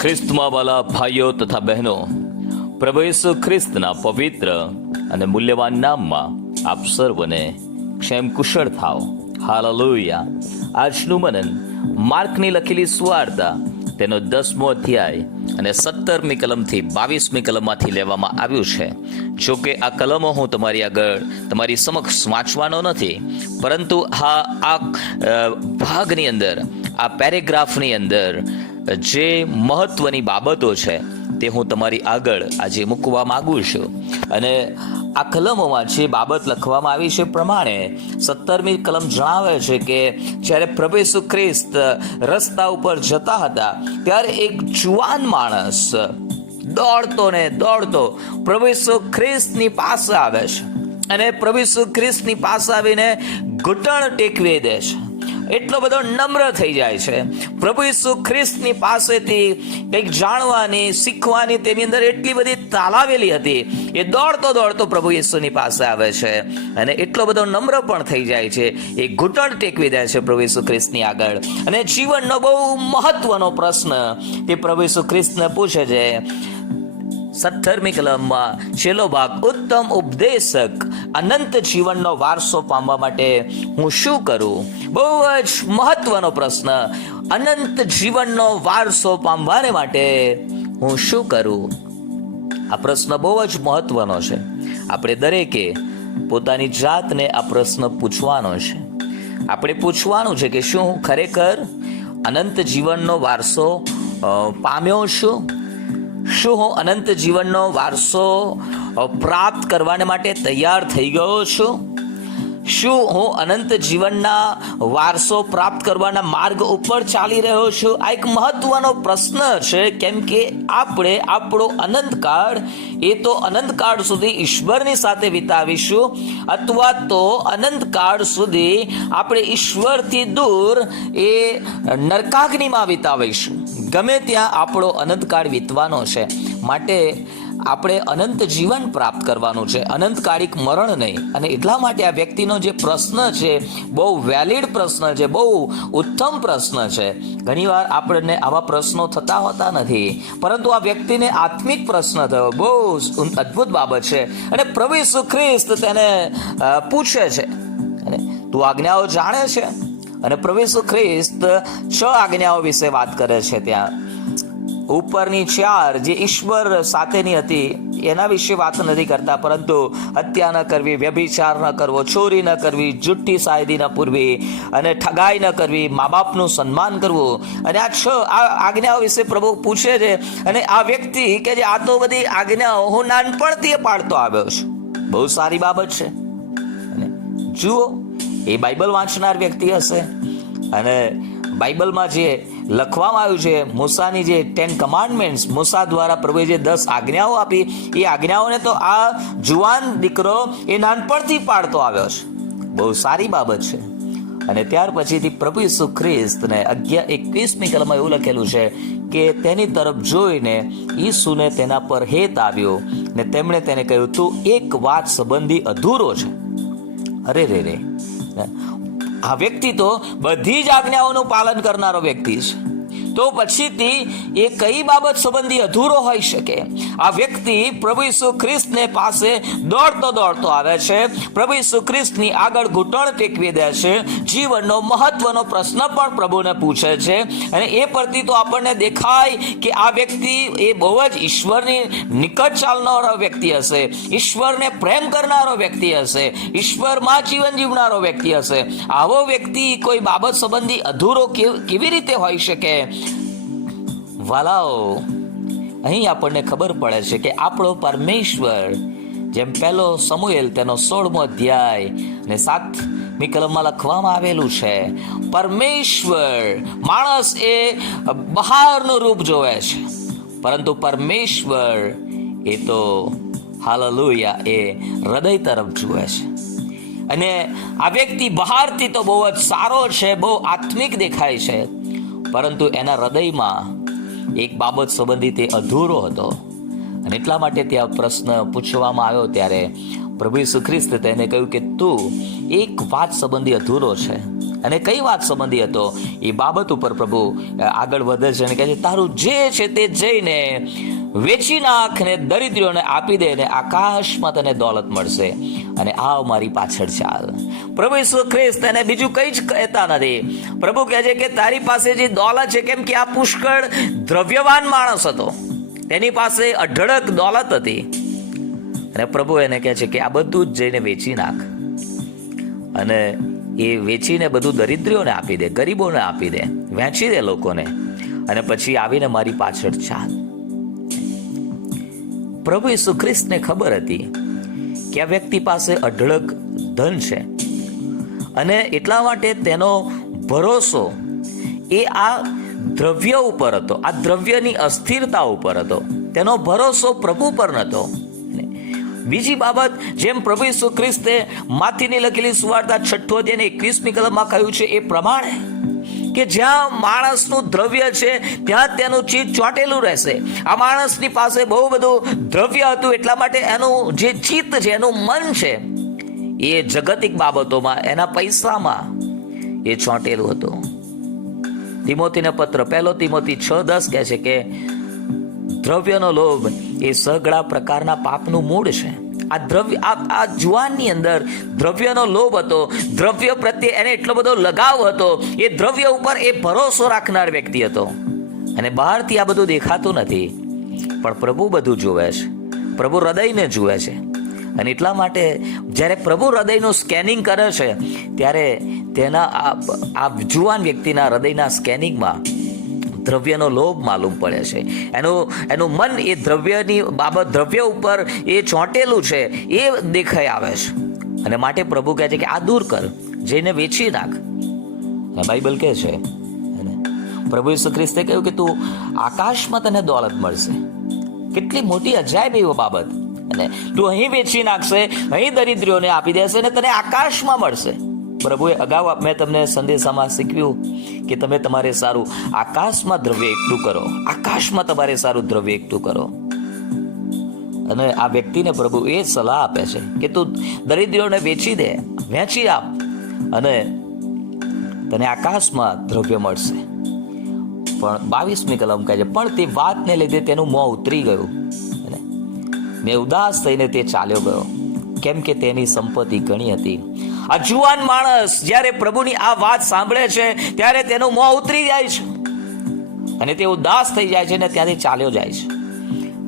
ખ્રિસ્તમાં વાલા ભાઈઓ તથા બહેનો, પ્રભુ ઈસુ ખ્રિસ્તના પવિત્ર અને મૂલ્યવાન નામમાં આપ સર્વને ક્ષેમ કુશળ થાઓ. હાલેલુયા. આજનું મનન માર્કની લખેલી સુવાર્તા, તેનો દસમો અધ્યાય અને સત્તરમી કલમથી બાવીસમી કલમમાંથી લેવામાં આવ્યું છે. જો કે આ કલમો હું તમારી આગળ તમારી સમક્ષ વાંચવાનો નથી, પરંતુ આ આ ભાગની અંદર, આ પેરેગ્રાફની અંદર જે મહત્વની બાબતો છે, તે હું તમારી આગળ આજે મૂકવા માંગુ છું. અને આ કલમોમાં જે બાબત લખવામાં આવી છે પ્રમાણે સત્તરમી કલમ જણાવે છે કે, જ્યારે પ્રભુ ખ્રિસ્ત રસ્તા ઉપર જતા હતા, ત્યારે એક જુવાન માણસ દોડતો ને દોડતો પ્રભુ ખ્રિસ્તની પાસે આવે છે. અને પ્રભુ ખ્રિસ્તની પાસે આવીને ઘૂંટણ ટેકવી દે છે. એટલો બધો નમ્ર થઈ જાય છે. પ્રભુ ઈસુ ખ્રિસ્તની પાસેથી કંઈક જાણવાની, શીખવાની તેની અંદર એટલી બધી તાલાવેલી હતી. એ દોડતો દોડતો પ્રભુ ઈસુની પાસે આવે છે. અને એટલો બધો નમ્ર પણ થઈ જાય છે. એ ઘૂંટણ ટેકવી દે છે પ્રભુ ઈસુ ખ્રિસ્તની આગળ. અને જીવનનો બહુ મહત્વનો પ્રશ્ન તે પ્રભુ ઈસુ ખ્રિસ્તને પૂછે છે સત્તરમી કલમમાં છેલ્લો ભાગ ઉત્તમ ઉપદેશક અનંત જીવનનો વારસો પામવા માટે હું શું કરું? બહુ જ મહત્વનો પ્રશ્ન. અનંત જીવનનો વારસો પામવાને માટે હું શું કરું? આ પ્રશ્ન બહુ જ મહત્વનો છે. આપણે દરેકે પોતાની જાતને આ પ્રશ્ન પૂછવાનો છે. આપણે પૂછવાનું છે કે શું હું ખરેખર અનંત જીવનનો વારસો પામ્યો છું? શું હું અનંત જીવનનો વારસો પ્રાપ્ત કરવાને માટે તૈયાર થઈ ગયો છું? શું હું અનંત જીવનના વારસો પ્રાપ્ત કરવાના માર્ગ ઉપર ચાલી રહ્યો છું? આ એક મહત્વનો પ્રશ્ન છે, કેમ કે આપણે આપણો અનંતકાળ એ તો અનંતકાળ સુધી ઈશ્વરની સાથે વિતાવીશું, અથવા તો અનંતકાળ સુધી આપણે ઈશ્વરથી દૂર એ નરકાગ્નિમાં વિતાવીશું. ગમે ત્યાં આપણો અનંતકાળ વીતવાનો છે, માટે આપણે અનંત જીવન પ્રાપ્ત કરવાનું છે. અનંતકાળિક મરણ નહીં. અને એટલા માટે આ વ્યક્તિનો જે પ્રશ્ન છે, બહુ વેલિડ પ્રશ્ન છે, બહુ ઉત્તમ પ્રશ્ન છે. ઘણીવાર આપણને આવા પ્રશ્નો થતા હોતા નથી. પરંતુ આ વ્યક્તિને આત્મિક પ્રશ્ન થયો. બહુ અદ્ભુત બાબત છે. અને પ્રભુ ખ્રિસ્ત તેને પૂછે છે. અને તું આજ્ઞાઓ જાણે છે? અને પ્રભુ ખ્રિસ્ત છ આજ્ઞાઓ વિશે વાત કરે છે ત્યાં. ઉપરની ચાર જે ઈશ્વર સાથેની હતી, એના વિશે વાત નથી કરતા, પરંતુ હત્યા ન કરવી, વ્યભિચાર ન કરવો, ચોરી ન કરવી, જુઠ્ઠી સાયદી ન પૂરવી અને ઠગાઈ ન કરવી મા બાપનું સન્માન કરવું. અને આ છ આ આજ્ઞાઓ વિશે પ્રભુ પૂછે છે અને આ વ્યક્તિ કે જે આ તો બધી આજ્ઞાઓ હું નાનપણથી પાડતો આવ્યો છું. બહુ સારી બાબત છે. જુઓ એ બાઇબલ વાંચનાર વ્યક્તિ હશે. અને બાઇબલમાં જે લખવામાં આવ્યું છે, મૂસાની જે ટેન કમાન્ડમેન્ટ્સ મૂસા દ્વારા પ્રભુએ જે દસ આજ્ઞાઓ આપી, એ આજ્ઞાઓને તો આ જુવાન દીકરો એ નાનપણથી પાડતો આવ્યો છે. બહુ સારી બાબત છે. અને ત્યાર પછીથી પ્રભુ ઈસુ ખ્રિસ્તને અગિયાર એકવીસમી કલમમાં એવું લખેલું છે કે તેની તરફ જોઈને ઈસુને તેના પર હેત આવ્યો ને તેમણે તેને કહ્યું, તું એક વાત સંબંધી અધૂરો છે. અરે રે રે. આ વ્યક્તિ તો બધી જ આજ્ઞાઓનું પાલન કરનારો વ્યક્તિ છે. તો પછીથી એ કઈ બાબત સંબંધી અધૂરો હોઈ શકે? આ વ્યક્તિ પ્રભુ ઈસુ ખ્રિસ્તને પાસે દોડતો દોડતો આવે છે. પ્રભુ ઈસુ ખ્રિસ્તની આગળ ઘૂંટણ ટેકવી દે છે. જીવનનો મહત્વનો પ્રશ્ન પણ પ્રભુને પૂછે છે. અને એ પરથી તો આપણને દેખાય કે આ વ્યક્તિ એ બહુ જ ઈશ્વરની નિકટ ચાલનારો વ્યક્તિ હશે. ઈશ્વરને પ્રેમ કરનારો વ્યક્તિ હશે. ઈશ્વરમાં જીવન જીવનારો વ્યક્તિ હશે. આવો વ્યક્તિ કોઈ બાબત સંબંધી અધૂરો કેવ- રીતે હોઈ શકે? વાલાઓ. અહીં આપણને ખબર પડે છે કે આપણો પરમેશ્વર, જેમ પહેલો સમુએલ તેનો સોળમો અધ્યાય ને સાતમી કલમમાં લખવામાં આવેલું છે, પરમેશ્વર માણસ એ બહારનું રૂપ જોવે છે, પરંતુ પરમેશ્વર એ તો, હાલલુયા, એ હૃદય તરફ જુએ છે. અને આ વ્યક્તિ બહારથી તો બહુ જ સારો છે, બહુ આત્મિક દેખાય છે, પરંતુ એના હૃદયમાં એક બાબત સંબંધી તે અધૂરો હતો. અને એટલા માટે ત્યાં પ્રશ્ન પૂછવામાં આવ્યો ત્યારે પ્રભુ ઈસુ ખ્રિસ્તે તેને કહ્યું કે તું એક વાત સંબંધી અધૂરો છે. અને કઈ વાત સંબંધી હતો? એ બાબત ઉપર પ્રભુ આગળ વધે છે અને કહે છે, તારું જે છે તે જઈને વેચી નાખ ને દરિદ્રીઓને આપી દે ને આકાશમાં તને દોલત મળશે. અને આવ મારી પાછળ ચાલ. પ્રભુ ઈસુ ખ્રિસ્ત એને બીજું કંઈ જ કહેતા નથી. પ્રભુ કહે છે કે તારી પાસે જે દોલત છે, કેમ કે આ પુષ્કળ દ્રવ્યવાન માણસ હતો. તેની પાસે અઢળક દોલત હતી. અને પ્રભુ એને કહે છે કે આ બધું જ જઈને વેચી નાખ. અને એ વેચીને બધું દરિદ્રીઓને આપી દે, ગરીબોને આપી દે, વેચી દે લોકોને. અને પછી આવીને મારી પાછળ ચાલ. પ્રભુ ઈસુ ખ્રિસ્તને ખબર હતી કે આ વ્યક્તિ પાસે અઢળક ધન છે. અને એટલા માટે તેનો ભરોસો એ આ દ્રવ્ય ઉપર હતો. આ દ્રવ્યની અસ્થિરતા ઉપર હતો. તેનો ભરોસો પ્રભુ પર નહોતો. બીજી બાબત, જેમ પ્રભુ ઈસુ ખ્રિસ્તે માથીની લખેલી સુવાર્તા છઠ્ઠો અધ્યાય એકવીસમી કલમમાં કહ્યું છે, એ પ્રમાણે કે જ્યાં માણસનું દ્રવ્ય છે, ત્યાં તેનું ચિત્ત ચોંટેલું રહેશે. આ માણસની પાસે બહુ બધું દ્રવ્ય હતું, એટલા માટે એનું જે ચિત્ત છે, એનું મન છે, એ જગતિક બાબતોમાં, એના પૈસામાં એ ચોંટેલું હતું. તિમોતીને પત્ર, પહેલો તિમોતી છ દસ કહે છે કે, દ્રવ્યનો લોભ એ સઘળા પ્રકારના પાપનું મૂળ છે. આ દ્રવ્ય આ આ જુવાનની અંદર દ્રવ્યનો લોભ હતો. દ્રવ્ય પ્રત્યે એને એટલો બધો લગાવ હતો. એ દ્રવ્ય ઉપર એ ભરોસો રાખનાર વ્યક્તિ હતો. અને બહારથી આ બધું દેખાતું નથી. પણ પ્રભુ બધું જુએ છે. પ્રભુ હૃદયને જુએ છે. અને એટલા માટે જ્યારે પ્રભુ હૃદયનું સ્કેનિંગ કરે છે, ત્યારે તેના આ આ જુવાન વ્યક્તિના હૃદયના સ્કેનિંગમાં દ્રવ્યનો લોભ માલુમ પડે છે. એનું એનું મન એ દ્રવ્યની બાબત, દ્રવ્ય ઉપર એ ચોંટેલું છે, એ દેખાઈ આવે છે. અને માટે પ્રભુ કહે છે કે આ દૂર કર, જઈને વેચી નાખ. બાઇબલ કહે છે પ્રભુ ઈસુ ખ્રિસ્તે કહ્યું કે તું આકાશમાં તને દોલત મળશે. કેટલી મોટી અજાયબ એવી બાબત. અને તું અહીં વેચી નાખશે, અહીં દરિદ્રીઓને આપી દેશે અને તને આકાશમાં મળશે. પ્રભુએ અગાઉ મેં તમને સંદેશામાં શીખવ્યું કે તમે તમારે સારું આકાશમાં દ્રવ્ય એકઠું કરો. આકાશમાં તમારે સારું દ્રવ્ય એકઠું કરો. અને આ વ્યક્તિને પ્રભુ એ સલાહ આપે છે કે તું દરિદ્રોને વેચી દે, વેચી આપ અને તને આકાશમાં દ્રવ્ય મળશે. પણ બાવીસમી કલમ કહે છે, પણ તે વાતને લીધે તેનું મોં ઉતરી ગયું મેં ઉદાસ થઈને તે ચાલ્યો ગયો. કેમ કે તેની સંપત્તિ ઘણી હતી. આ જુવાન માણસ જ્યારે પ્રભુની આ વાત સાંભળે છે, ત્યારે તેનું મોં ઉતરી જાય છે. અને તે ઉદાસ થઈ જાય છે અને ત્યાંથી ચાલ્યો જાય છે.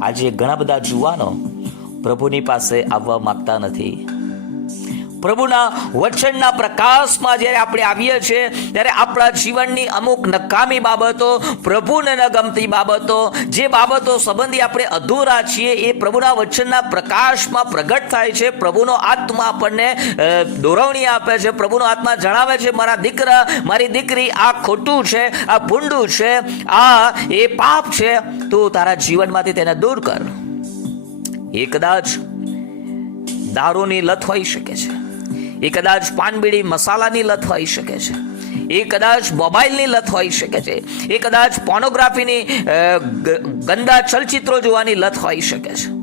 આજે ઘણા બધા જુવાનો પ્રભુની પાસે આવવા માંગતા નથી. પ્રભુના વચનના પ્રકાશમાં જ્યારે આપણે આવીએ છીએ, ત્યારે આપણા જીવનની અમુક નકામી બાબતો, પ્રભુને ન ગમતી બાબતો, જે બાબતો સંબંધી આપણે અધૂરા છીએ, એ પ્રભુના વચનના પ્રકાશમાં પ્રગટ થાય છે. પ્રભુનો આત્મા આપણને દોરવણી આપે છે. પ્રભુનો આત્મા જણાવે છે, મારા દીકરા, મારી દીકરી, આ ખોટું છે, આ ભૂંડું છે, આ એ પાપ છે. તું તારા જીવનમાંથી તેને દૂર કર. એ કદાચ દારૂની લત હોઈ શકે છે. એ કદાચ પાનબીડી મસાલાની લત હોઈ શકે છે. એ કદાચ મોબાઈલની લત હોઈ શકે છે. એ કદાચ પોર્નોગ્રાફીની ગંદા ચલચિત્રો જોવાની લત હોઈ શકે છે.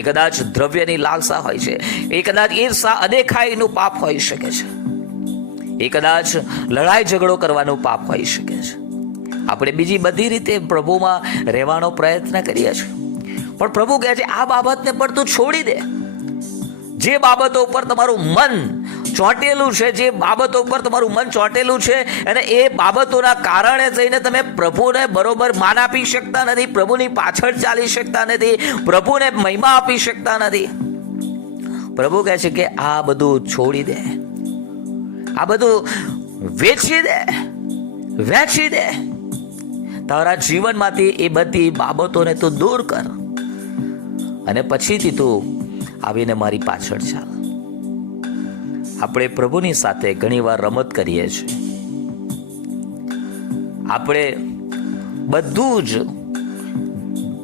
એ કદાચ દ્રવ્યની લાલસા હોય છે. એ કદાચ ઈર્ષા અદેખાઈનું પાપ હોઈ શકે છે. એ કદાચ લડાઈ ઝઘડો કરવાનું પાપ હોઈ શકે છે. આપણે બીજી બધી રીતે પ્રભુમાં રહેવાનો પ્રયત્ન કરીએ છીએ. પણ પ્રભુ કહે છે, આ બાબતને પણ તું છોડી દે. જે બાબતો ઉપર તમારું મન ચોંટેલું છે, જે બાબતો ઉપર તમારું મન ચોંટેલું છે અને એ બાબતોના કારણે થઈને તમે પ્રભુને બરોબર માન આપી શકતા નથી, પ્રભુની પાછળ ચાલી શકતા નથી, પ્રભુને મહિમા આપી શકતા નથી. પ્રભુ કહે છે કે આ બધું છોડી દે. આ બધું વેચી દે. વેચી દે. તારા જીવનમાંથી એ બધી બાબતોને તું દૂર કર. અને પછીથી તું આવીને મારી પાછળ ચાલ. આપણે પ્રભુની સાથે ઘણીવાર રમત કરીએ છીએ. આપણે બધું જ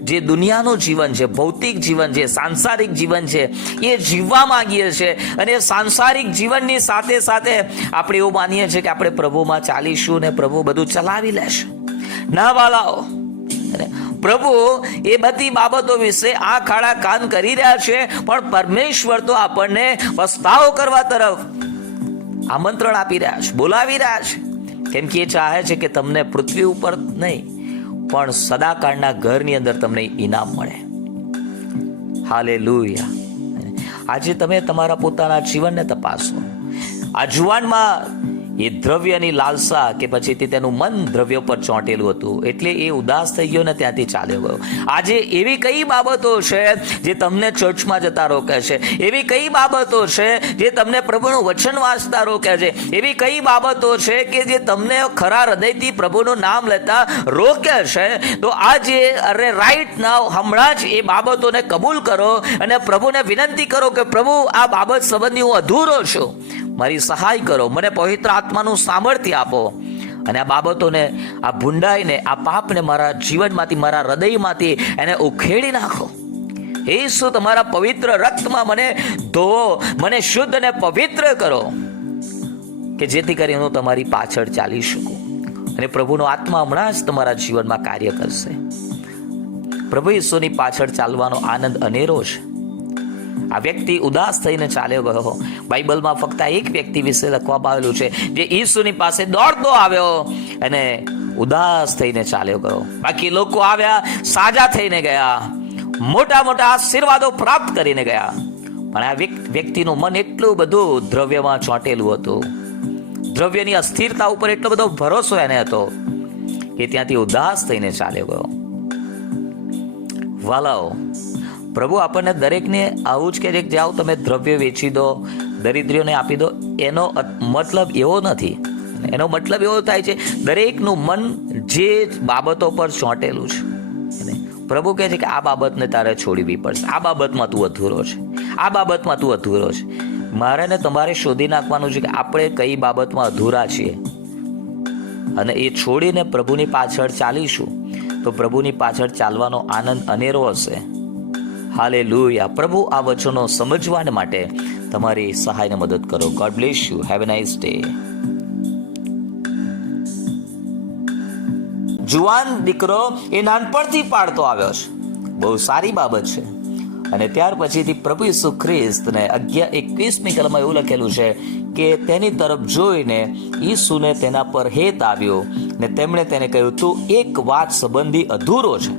જે દુનિયાનું જીવન છે, ભૌતિક જીવન છે, સાંસારિક જીવન છે, એ જીવવા માંગીએ છીએ અને સાંસારિક જીવનની સાથે સાથે આપણે એવું માનીએ છીએ કે આપણે પ્રભુમાં ચાલીશું ને પ્રભુ બધું ચલાવી લેશે. ના વાલાઓ પ્રભુ, એ બધી બાબતો વિશે આ ખાડા કાન કરી રહ્યા છે, પણ પરમેશ્વર તો આપણને પસ્તાવો કરવા તરફ આમંત્રણ આપી રહ્યા છે, બોલાવી રહ્યા છે. કેમ કે એ ચાહે છે કે તમને પૃથ્વી ઉપર નહીં, પણ સદાકાળના ઘરની અંદર તમને ઇનામ મળે. હાલે આજે તમે તમારા પોતાના જીવનને તપાસો. આ જુવાનમાં એ દ્રવ્યની લાલસા કે પછી તે તેનું મન દ્રવ્ય પર ચોંટેલું હતું. એટલે એ ઉદાસ થઈ ગયો ને ત્યાંથી ચાલ્યો ગયો. આજે એવી કઈ બાબતો છે જે તમને ચર્ચમાં જતા રોકે છે? એવી કઈ બાબતો છે જે તમને પ્રભુનું વચન વાંચતા રોકે છે? એવી કઈ બાબતો છે કે જે તમને ખરા હૃદયથી પ્રભુનું નામ લેતા રોકે છે? તો આજે અરે રાઈટ નાવ હમણાં જ એ બાબતોને કબૂલ કરો અને પ્રભુને વિનંતી કરો કે પ્રભુ આ બાબત સંબંધી હું અધૂરો છું. મારી સહાય કરો, મને પવિત્ર આત્માનું સામર્થ્ય આપો. અને આ બાબતોને, આ ભૂંડાઈને, આ પાપને મારા જીવનમાંથી, મારા હૃદયમાંથી એને ઉખેડી નાખો. ઈસુ, તમારા પવિત્ર રક્તમાં મને ધોવો, મને શુદ્ધ અને પવિત્ર કરો. કે જેથી કરી હું તમારી પાછળ ચાલી શકું. અને પ્રભુનો આત્મા હમણાં જ તમારા જીવનમાં કાર્ય કરશે. પ્રભુ ઈસુની પાછળ ચાલવાનો આનંદ અનેરો છે. આ વ્યક્તિ ઉદાસ થઈને ચાલ્યો ગયો. બાઇબલમાં ફક્ત એક વ્યક્તિ વિશે લખવામાં આવેલું છે, જે ઈસુની પાસે દોડતો આવ્યો અને ઉદાસ થઈને ચાલ્યો ગયો. બાકી લોકો આવ્યા, સાજા થઈને ગયા, મોટા મોટા આશીર્વાદો પ્રાપ્ત કરીને ગયા. પણ આ વ્યક્તિનું મન એટલું બધું દ્રવ્યમાં ચોંટેલું હતું. દ્રવ્યની અસ્થિરતા ઉપર એટલો બધો ભરોસો એને હતો કે ત્યાંથી ઉદાસ થઈને ચાલ્યો ગયો. વાલાઓ પ્રભુ, આપણને દરેકને આવું જ કહે છે કે જાઓ તમે દ્રવ્ય વેચી દો દરિદ્રીઓને આપી દો, એનો મતલબ એવો નથી. એનો મતલબ એવો થાય છે, દરેકનું મન જે બાબતો પર ચોંટેલું છે. પ્રભુ કહે છે કે આ બાબતને તારે છોડવી પડશે. આ બાબતમાં તું અધૂરો છે. આ બાબતમાં તું અધૂરો છે. મારે ને તમારે શોધી નાખવાનું છે કે આપણે કઈ બાબતમાં અધૂરા છીએ. અને એ છોડીને પ્રભુની પાછળ ચાલીશું, તો પ્રભુની પાછળ ચાલવાનો આનંદ અનેરો હશે. હાલે લુયા પ્રભુ, આ વચનો સમજવા માટે તમારી સહાયને મદદ કરો. God bless you have nice day જુવાન દીકરો એ નાનપણથી પાડતો આવ્યો છે. બહુ સારી બાબત છે. અને ત્યાર પછીથી પ્રભુ ઈસુ ખ્રિસ્તને અગિયાર, એકવીસમી કલમમાં એવું લખેલું છે કે તેની તરફ જોઈને ઈસુને તેના પર હેત આવ્યો ને તેમણે તેને કહ્યું, તું એક વાત સંબંધી અધૂરો છે.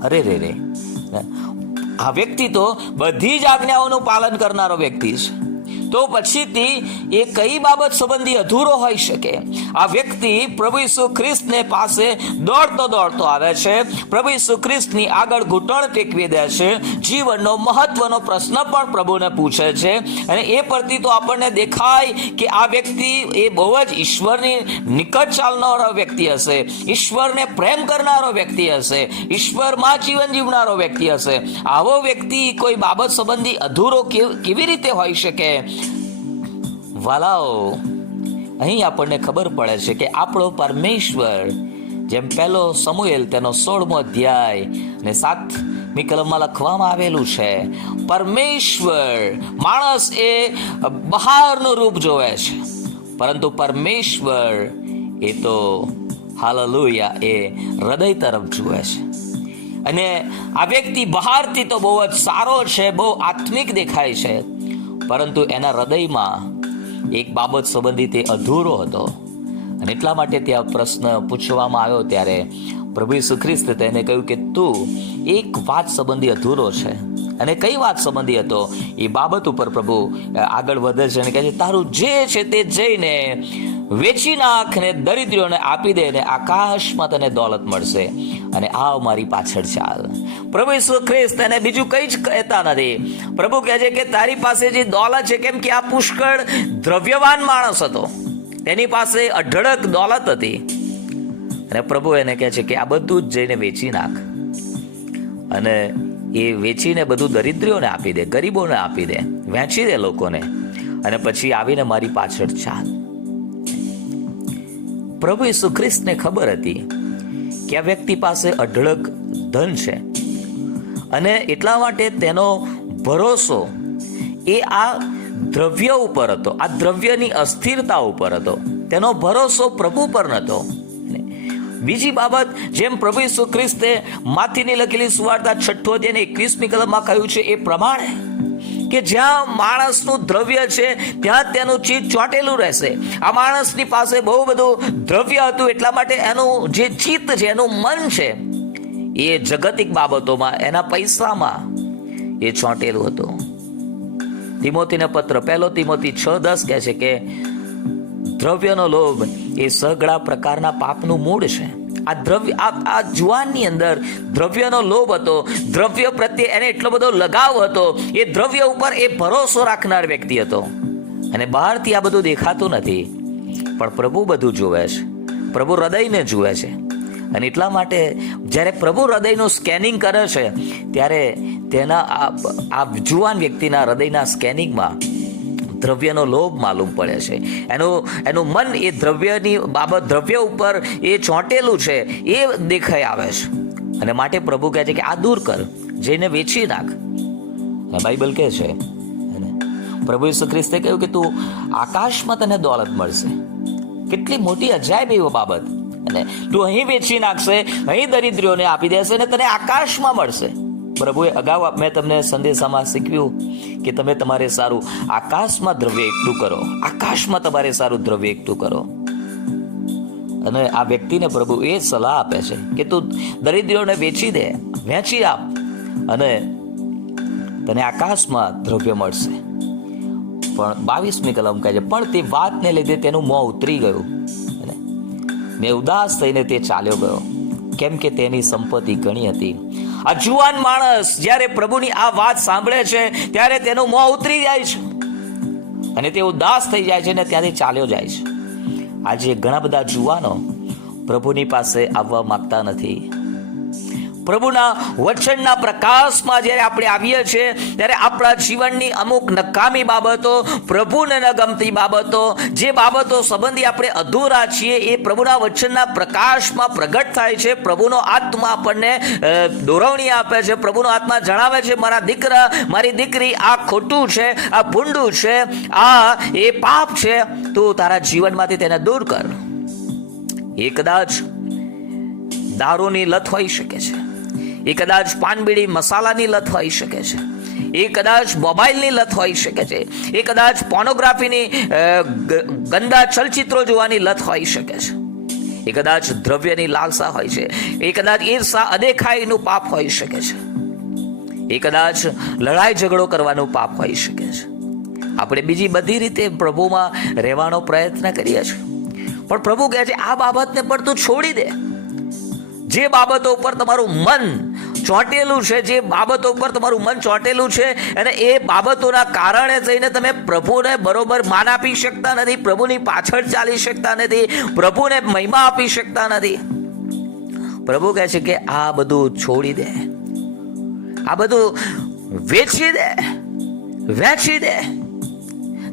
અરે રે રે. આ વ્યક્તિ તો બધી જ આજ્ઞાઓનું પાલન કરનારો વ્યક્તિ છે. તો પછીથી એ કઈ બાબત સંબંધી અધૂરો હોઈ શકે? આ વ્યક્તિ પ્રભુ ઈસુ ખ્રિસ્તને પાસે દોડતો દોડતો આવે છે. પ્રભુ ઈસુ ખ્રિસ્તની આગળ ઘૂંટણ ટેકવી દે છે. જીવનનો મહત્વનો પ્રશ્ન પણ પ્રભુને પૂછે છે. અને એ પરથી તો આપણને દેખાય કે આ વ્યક્તિ એ બહુ જ ઈશ્વરની નિકટ ચાલનારો વ્યક્તિ હશે. ઈશ્વરને પ્રેમ કરનારો વ્યક્તિ હશે. ઈશ્વરમાં જીવન જીવનારો વ્યક્તિ હશે. આવો વ્યક્તિ કોઈ બાબત સંબંધી અધૂરો કેવી રીતે હોઈ શકે? વાલાઓ, અહીં આપણને ખબર પડે છે કે આપણો પરમેશ્વર, જેમ પહેલો સમુએલ તેનો સોળમો અધ્યાય ને સાતમી કલમમાં લખવામાં આવેલું છે, પરમેશ્વર માણસ એ બહારનું રૂપ જોવે છે, પરંતુ પરમેશ્વર એ તો, હાલલુયા, એ હૃદય તરફ જુએ છે. અને આ વ્યક્તિ બહારથી તો બહુ જ સારો છે, બહુ આત્મિક દેખાય છે, પરંતુ એના હૃદયમાં એક બાબત સંબંધી તે અધૂરો હતો. અને એટલા માટે ત્યાં પ્રશ્ન પૂછવામાં આવ્યો ત્યારે પ્રભુ ઈસુ ખ્રિસ્ત તેને કહ્યું કે તું એક વાત સંબંધી અધૂરો છે. અને કઈ વાત સંબંધી હતો? એ બાબત ઉપર પ્રભુ આગળ વધે છે અને કહે છે, તારું જે છે તે જઈને વેચી નાખ ને દરિદ્રીઓને આપી દે ને આકાશમાં તને દોલત મળશે. અને આવ મારી પાછળ ચાલ. પ્રભુ ઈસુ ખ્રિસ્ત તેને બીજું કંઈ જ કહેતા નથી. પ્રભુ કહે છે કે તારી પાસે જે દોલત છે, કેમ કે આ પુષ્કળ દ્રવ્યવાન માણસ હતો. તેની પાસે અઢળક દોલત હતી. અને પ્રભુ એને કહે છે કે આ બધું જ જઈને વેચી નાખ. અને એ વેચીને બધું દરિદ્રીઓને આપી દે, ગરીબોને આપી દે, વેચી દે લોકોને. અને પછી આવીને મારી પાછળ ચાલ. પ્રભુ ઈસુ ખ્રિસ્તને ખબર હતી કે આ વ્યક્તિ પાસે અઢળક ધન છે. અને એટલા માટે તેનો ભરોસો એ આ દ્રવ્ય ઉપર હતો. આ દ્રવ્યની અસ્થિરતા ઉપર હતો. તેનો ભરોસો પ્રભુ પર નહોતો. બીજી બાબત, જેમ પ્રભુ ઈસુ ખ્રિસ્તે માથીની લખેલી સુવાર્તા છઠ્ઠો અધ્યાય એકવીસમી કલમમાં કહ્યું છે, એ પ્રમાણે કે જ્યાં માણસનું દ્રવ્ય છે, ત્યાં તેનું ચીજ ચોંટેલું રહેશે. આ માણસની પાસે બહુ બધું દ્રવ્ય હતું, એટલા માટે એનું જે ચિત્ત છે, એનું મન છે, એ જગતિક બાબતોમાં, એના પૈસામાં એ ચોંટેલું હતું. તિમોતીને પત્ર, પહેલો તિમોતી છ દસ કહે છે કે, દ્રવ્યનો લોભ એ સઘળા પ્રકારના પાપનું મૂળ છે. આ દ્રવ્ય આ આ જુવાનની અંદર દ્રવ્યનો લોભ હતો. દ્રવ્ય પ્રત્યે એને એટલો બધો લગાવ હતો. એ દ્રવ્ય ઉપર એ ભરોસો રાખનાર વ્યક્તિ હતો. અને બહારથી આ બધું દેખાતું નથી. પણ પ્રભુ બધું જુએ છે. પ્રભુ હૃદયને જુએ છે. અને એટલા માટે જ્યારે પ્રભુ હૃદયનું સ્કેનિંગ કરે છે, ત્યારે તેના આ આ જુવાન વ્યક્તિના હૃદયના સ્કેનિંગમાં દ્રવ્યનો લોભ માલુમ પડે છે. એનું એનું મન એ દ્રવ્યની બાબત, દ્રવ્ય ઉપર એ ચોંટેલું છે, એ દેખાઈ આવે છે. અને માટે પ્રભુ કહે છે કે આ દૂર કર જઈને વેચી નાખ. બાઇબલ કહે છે. પ્રભુ ઈસુ ખ્રિસ્તે કહ્યું કે તું આકાશમાં તને દોલત મળશે. કેટલી મોટી અજાયબ એવી બાબત. અને તું અહીં વેચી નાખશે, અહીં દરિદ્રીઓને આપી દેશે અને તને આકાશમાં મળશે. પ્રભુએ અગાઉ મેં તમને સંદેશામાં શીખવ્યું કે તમે તમારે સારું આકાશમાં દ્રવ્ય એકઠું કરો. આકાશમાં તમારે સારું દ્રવ્ય એકઠું કરો. અને આ વ્યક્તિને પ્રભુ એ સલાહ આપે છે કે તું દરિદ્રીઓને વેચી દે, વેચી આપ અને તને આકાશમાં દ્રવ્ય મળશે. પણ બાવીસમી કલમ કહે છે, પણ તે વાતને લીધે તેનું મોં ઉતરી ગયું. અને મેં ઉદાસ થઈને તે ચાલ્યો ગયો. કેમ કે તેની સંપત્તિ ઘણી હતી. આ જુવાન માણસ જ્યારે પ્રભુની આ વાત સાંભળે છે, ત્યારે તેનું મોં ઉતરી જાય છે. અને તે ઉદાસ થઈ જાય છે અને ત્યાંથી ચાલ્યો જાય છે. આજે ઘણા બધા જુવાનો પ્રભુની પાસે આવવા માંગતા નથી. પ્રભુના વચનના પ્રકાશમાં જ્યારે આપણે આવીએ છીએ, ત્યારે આપણા જીવનની અમુક નકામી બાબતો, પ્રભુને ન ગમતી બાબતો, જે બાબતો સંબંધી આપણે અધૂરા છીએ, એ પ્રભુના વચનના પ્રકાશમાં પ્રગટ થાય છે. પ્રભુનો આત્મા આપણને દોરવણી આપે છે. પ્રભુનો આત્મા જણાવે છે, મારા દીકરા, મારી દીકરી, આ ખોટું છે, આ ભૂંડું છે, આ એ પાપ છે. તું તારા જીવનમાંથી તેને દૂર કર. એ કદાચ દારૂની લત હોઈ શકે છે. એ કદાચ પાનબીડી મસાલાની લત હોઈ શકે છે. એ કદાચ મોબાઈલની લત હોઈ શકે છે. એ કદાચ પોર્નોગ્રાફીની ગંદા ચલચિત્રો જોવાની લત હોઈ શકે છે. એ કદાચ દ્રવ્યની લાલસા હોય છે. એ કદાચ ઈર્ષા અદેખાઈનું પાપ હોઈ શકે છે. એ કદાચ લડાઈ ઝઘડો કરવાનું પાપ હોઈ શકે છે. આપણે બીજી બધી રીતે પ્રભુમાં રહેવાનો પ્રયત્ન કરીએ છીએ. પણ પ્રભુ કહે છે, આ બાબતને પણ તું છોડી દે. જે બાબતો ઉપર તમારું મન ચોંટેલું છે, જે બાબતો ઉપર તમારું મન ચોંટેલું છે, અને એ બાબતોના કારણે થઈને તમે પ્રભુને બરોબર માન આપી શકતા નથી, પ્રભુની પાછળ ચાલી શકતા નથી, પ્રભુને મહિમા આપી શકતા નથી. પ્રભુ કહે છે કે આ બધું છોડી દે. આ બધું વેચી દે. વેચી દે.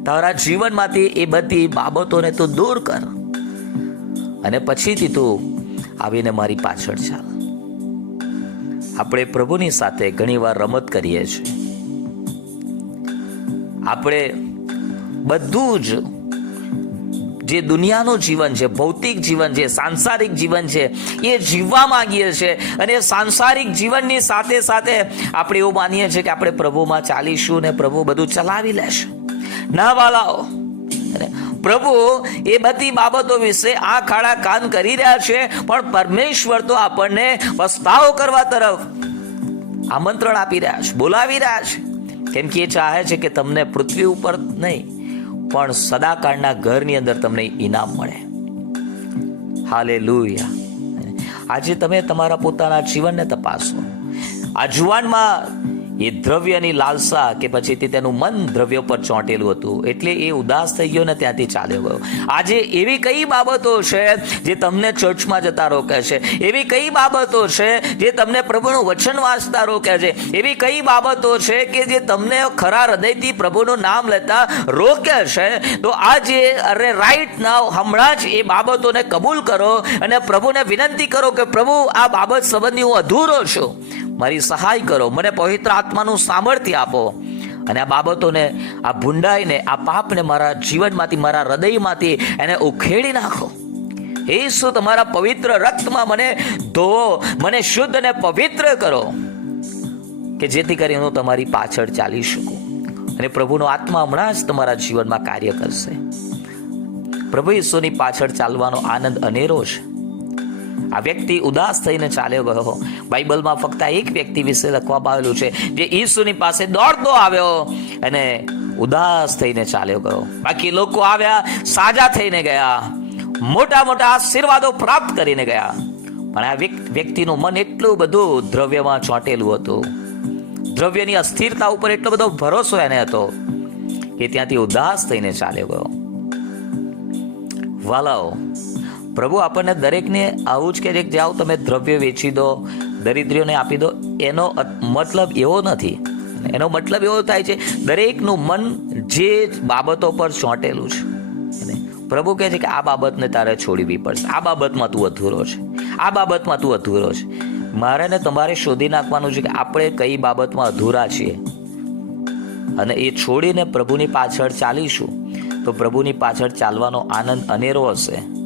તારા જીવનમાંથી એ બધી બાબતોને તું દૂર કર. અને પછીથી તું આવીને મારી પાછળ ચાલ. આપણે પ્રભુની સાથે ઘણીવાર રમત કરીએ છીએ. આપણે બધું જ જે દુનિયાનું જીવન છે, ભૌતિક જીવન છે, સાંસારિક જીવન છે, એ જીવવા માંગીએ છીએ અને સાંસારિક જીવનની સાથે સાથે આપણે એવું માનીએ છીએ કે આપણે પ્રભુમાં ચાલીશું ને પ્રભુ બધું ચલાવી લેશે. ના વાલાઓ પ્રભુ, એ બધી બાબતો વિશે આ ખાડા કાન કરી રહ્યા છે, પણ પરમેશ્વર તો આપણને પસ્તાવો કરવા તરફ આમંત્રણ આપી રહ્યા છે, બોલાવી રહ્યા છે. કેમ કે એ ચાહે છે કે તમને પૃથ્વી ઉપર નહીં, પણ સદાકાળના ઘરની અંદર તમને ઇનામ મળે. હાલે આજે તમે તમારા પોતાના જીવનને તપાસો. આ જુવાનમાં એ દ્રવ્યની લાલસા કે પછી તે તેનું મન દ્રવ્ય પર ચોંટેલું હતું. એટલે એ ઉદાસ થઈ ગયો ને ત્યાંથી ચાલ્યો ગયો. આજે એવી કઈ બાબતો છે જે તમને ચર્ચમાં જતા રોકે છે? એવી કઈ બાબતો છે જે તમને પ્રભુનું વચન વાંચતા રોકે છે? એવી કઈ બાબતો છે કે જે તમને ખરા હૃદયથી પ્રભુનું નામ લેતા રોકે છે? તો આજે અરે રાઈટ નાવ હમણાં જ એ બાબતોને કબૂલ કરો અને પ્રભુને વિનંતી કરો કે પ્રભુ આ બાબત સંબંધી હું અધૂરો છું. મારી સહાય કરો, મને પવિત્ર આત્માનું સામર્થ્ય આપો. અને આ બાબતોને, આ ભૂંડાઈને, આ પાપને મારા જીવનમાંથી, મારા હૃદયમાંથી એને ઉખેડી નાખો. ઈસુ તમારા પવિત્ર રક્તમાં મને ધોવો, મને શુદ્ધ અને પવિત્ર કરો, કે જેથી કરીને હું તમારી પાછળ ચાલી શકું. અને પ્રભુનો આત્મા હમણાં જ તમારા જીવનમાં કાર્ય કરશે. પ્રભુ ઈસુની પાછળ ચાલવાનો આનંદ અનેરો છે. આ વ્યક્તિ ઉદાસ થઈને ચાલ્યો ગયો. બાઇબલમાં ફક્ત એક વ્યક્તિ વિશે લખવામાં આવેલું છે, જે ઈસુની પાસે દોડતો આવ્યો અને ઉદાસ થઈને ચાલ્યો ગયો. બાકી લોકો આવ્યા સાજા થઈને ગયા મોટા મોટા આશીર્વાદો પ્રાપ્ત કરીને ગયા. પણ આ વ્યક- વ્યક્તિનું મન એટલું બધું દ્રવ્યમાં ચોંટેલું હતું. દ્રવ્યની અસ્થિરતા ઉપર એટલો બધો ભરોસો એને હતો કે ત્યાંથી ઉદાસ થઈને ચાલ્યો ગયો. વાલાઓ પ્રભુ, આપણને દરેકને આવું જ કે જાઓ તમે દ્રવ્ય વેચી દો દરિદ્રીઓને આપી દો, એનો મતલબ એવો નથી. એનો મતલબ એવો થાય છે, દરેકનું મન જે બાબતો પર ચોંટેલું છે. પ્રભુ કહે છે કે આ બાબતને તારે છોડવી પડશે. આ બાબતમાં તું અધૂરો છે. આ બાબતમાં તું અધૂરો છે. મારે ને તમારે શોધી નાખવાનું છે કે આપણે કઈ બાબતમાં અધૂરા છીએ. અને એ છોડીને પ્રભુની પાછળ ચાલીશું, તો પ્રભુની પાછળ ચાલવાનો આનંદ અનેરો હશે.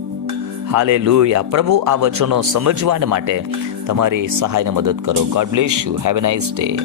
હાલે પ્રભુ, આ વચનો સમજવાને માટે તમારી સહાયને મદદ કરો. God bless you have a nice day